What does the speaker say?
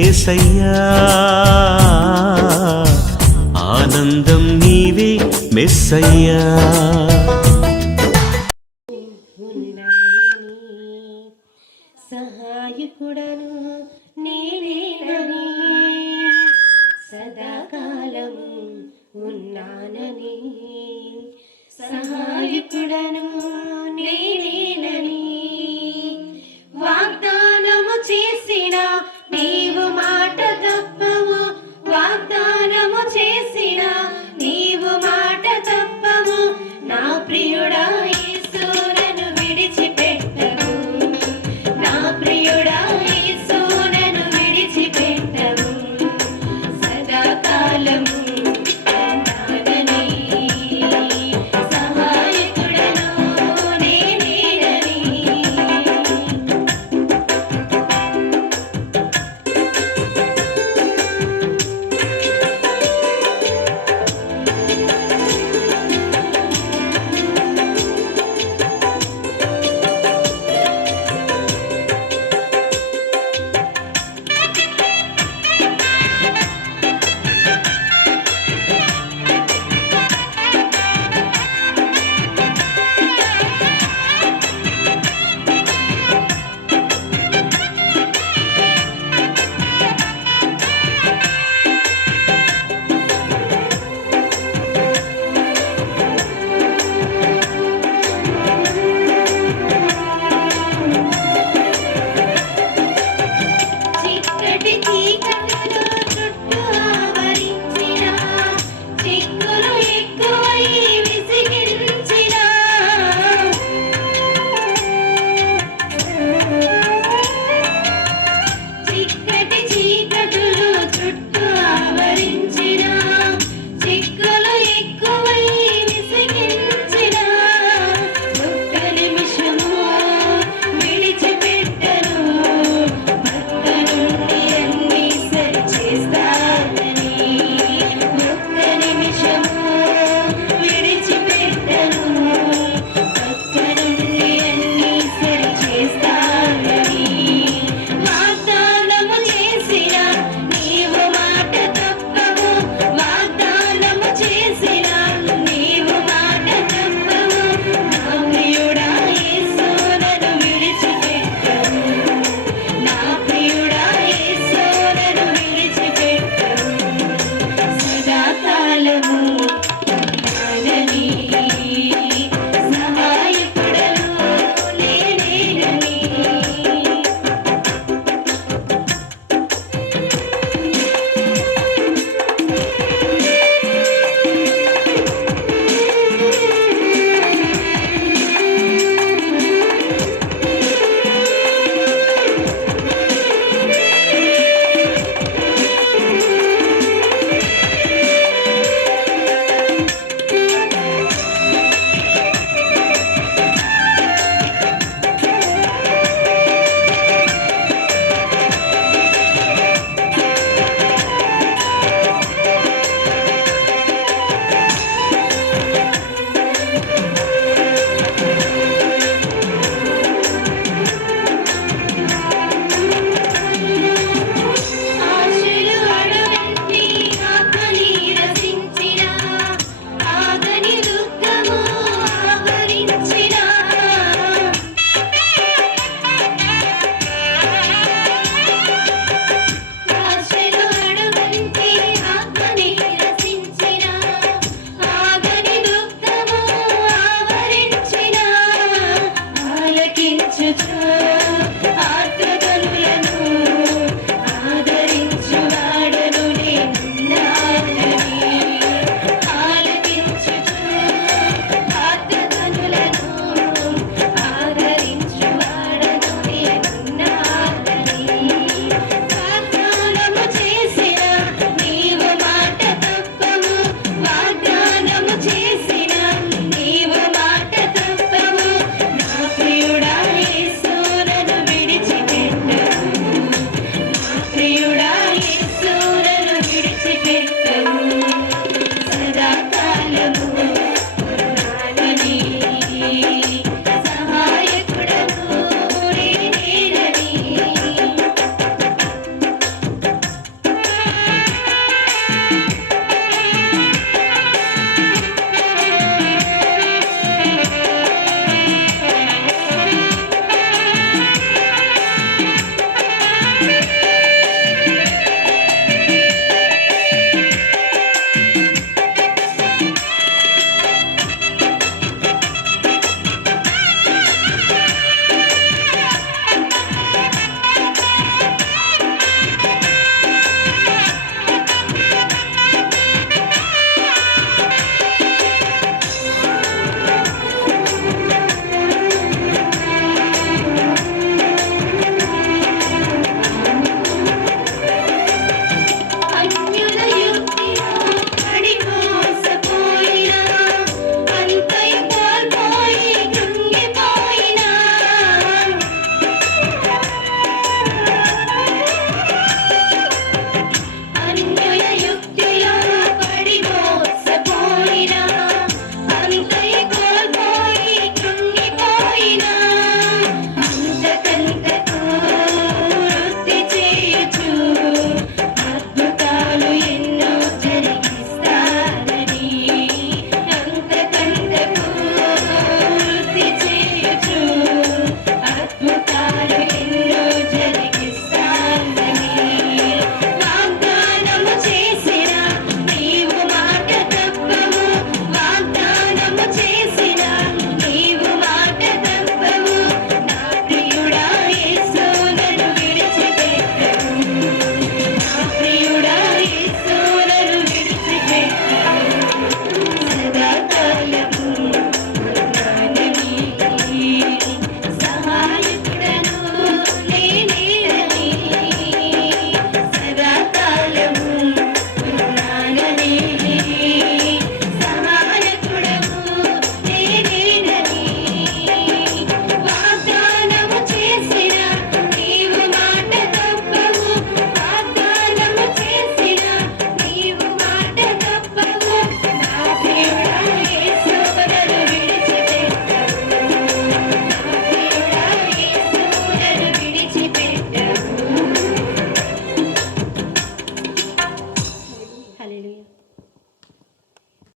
ఏసయ్యా ఆనందం నీవే మెస్సయ్యా.